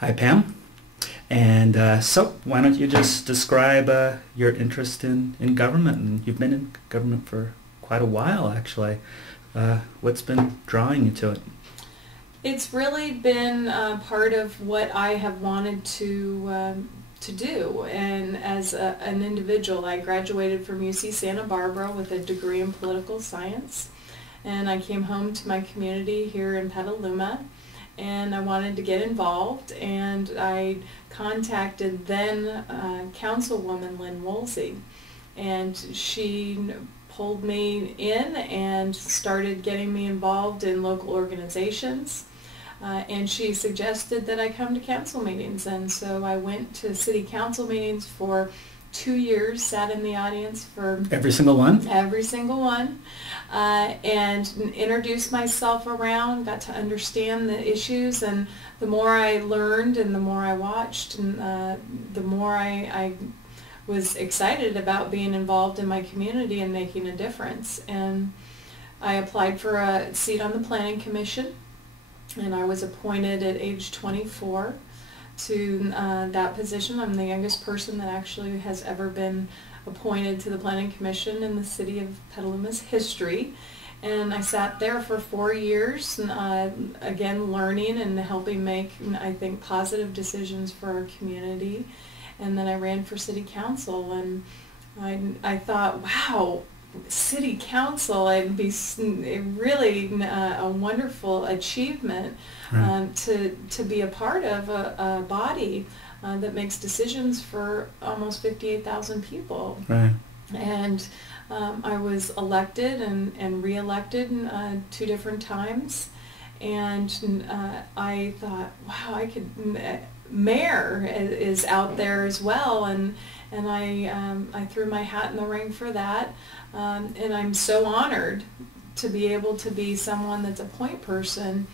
Hi, Pam. And so, why don't you just describe your interest in government? And you've been in government for quite a while, actually. What's been drawing you to it? It's really been part of what I have wanted to do. And as an individual, I graduated from UC Santa Barbara with a degree in political science. And I came home to my community here in Petaluma, and I wanted to get involved, and I contacted then Councilwoman Lynn Woolsey, and she pulled me in and started getting me involved in local organizations, and she suggested that I come to council meetings, and so I went to city council meetings for 2 years, sat in the audience for Every single one? every single one, and introduced myself around, got to understand the issues, and the more I learned and the more I watched, and the more I was excited about being involved in my community and making a difference. And I applied for a seat on the Planning Commission, and I was appointed at age 24 to that position. I'm the youngest person that actually has ever been appointed to the Planning Commission in the city of Petaluma's history. And I sat there for 4 years, again learning and helping make, I think, positive decisions for our community. And then I ran for city council, and I thought, wow, city council, it'd be really a wonderful achievement. Right. To be a part of a body that makes decisions for almost 58,000 people. Right. And I was elected and re-elected 2 different times, and I thought, wow, I could. Mayor is out there as well, and I threw my hat in the ring for that, and I'm so honored to be able to be someone that's a point person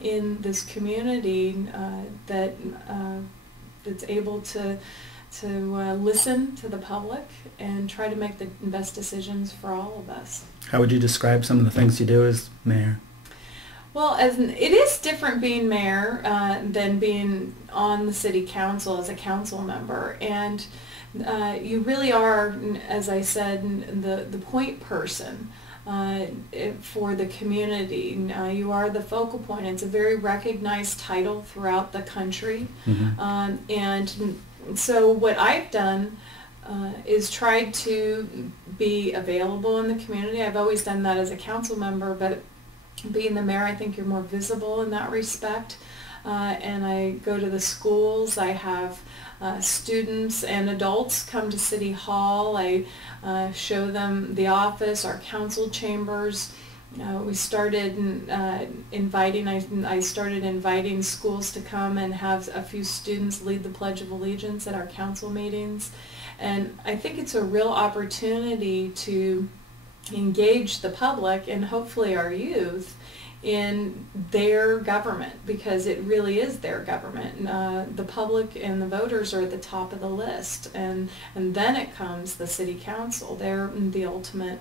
in this community that's able to listen to the public and try to make the best decisions for all of us. How would you describe some of the things you do as mayor? Well, it is different being mayor than being on the city council as a council member, and you really are, as I said, the point person for the community. You are the focal point. It's a very recognized title throughout the country. Mm-hmm. And so what I've done is tried to be available in the community. I've always done that as a council member, but being the mayor, I think you're more visible in that respect. And I go to the schools. I have students and adults come to City Hall. I show them the office, our council chambers. We started I started inviting schools to come and have a few students lead the Pledge of Allegiance at our council meetings. And I think it's a real opportunity to engage the public and hopefully our youth in their government, because it really is their government. The public and the voters are at the top of the list, and then it comes the city council. They're the ultimate,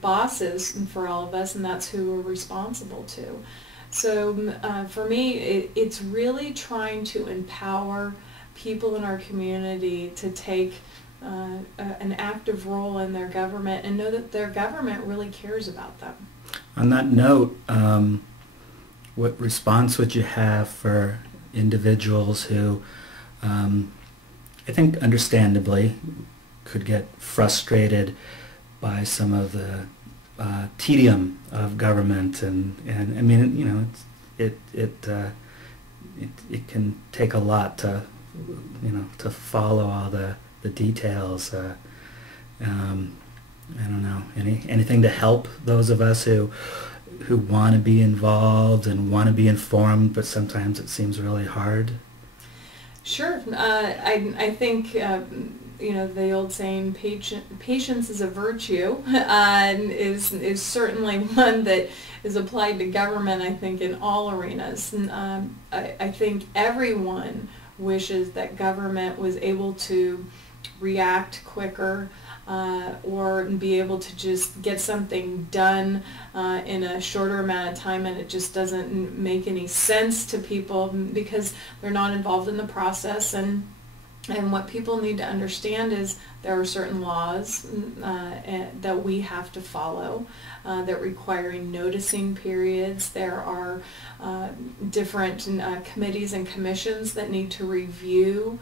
bosses for all of us, and that's who we're responsible to. So for me, it's really trying to empower people in our community to take an active role in their government and know that their government really cares about them. On that note, what response would you have for individuals who, I think understandably, could get frustrated by some of the tedium of government, and I mean, it can take a lot to to follow all the details. I don't know, anything to help those of us who want to be involved and want to be informed, but sometimes it seems really hard. Sure. I think the old saying, patience is a virtue, is certainly one that is applied to government, I think, in all arenas. And I think everyone wishes that government was able to react quicker, or be able to just get something done in a shorter amount of time, and it just doesn't make any sense to people because they're not involved in the process. And what people need to understand is there are certain laws that we have to follow that require noticing periods. There are different committees and commissions that need to review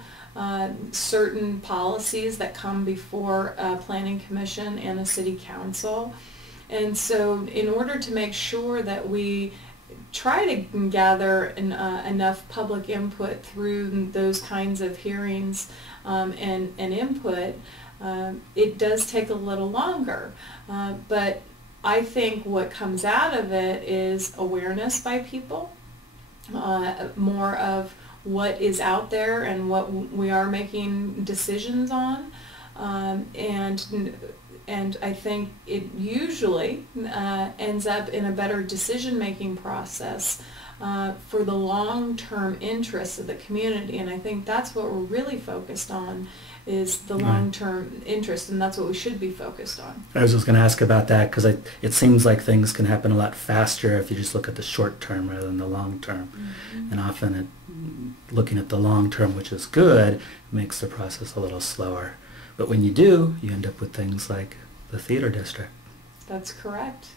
certain policies that come before a planning commission and a city council. And so in order to make sure that we try to gather enough public input through those kinds of hearings and input, it does take a little longer. But I think what comes out of it is awareness by people, more of what is out there and what we are making decisions on. And I think it usually ends up in a better decision-making process for the long-term interests of the community. And I think that's what we're really focused on, is the long-term interest, and that's what we should be focused on. I was just going to ask about that because it seems like things can happen a lot faster if you just look at the short term rather than the long term. Mm-hmm. And often looking at the long term, which is good, makes the process a little slower. But when you do, you end up with things like the theater district. That's correct.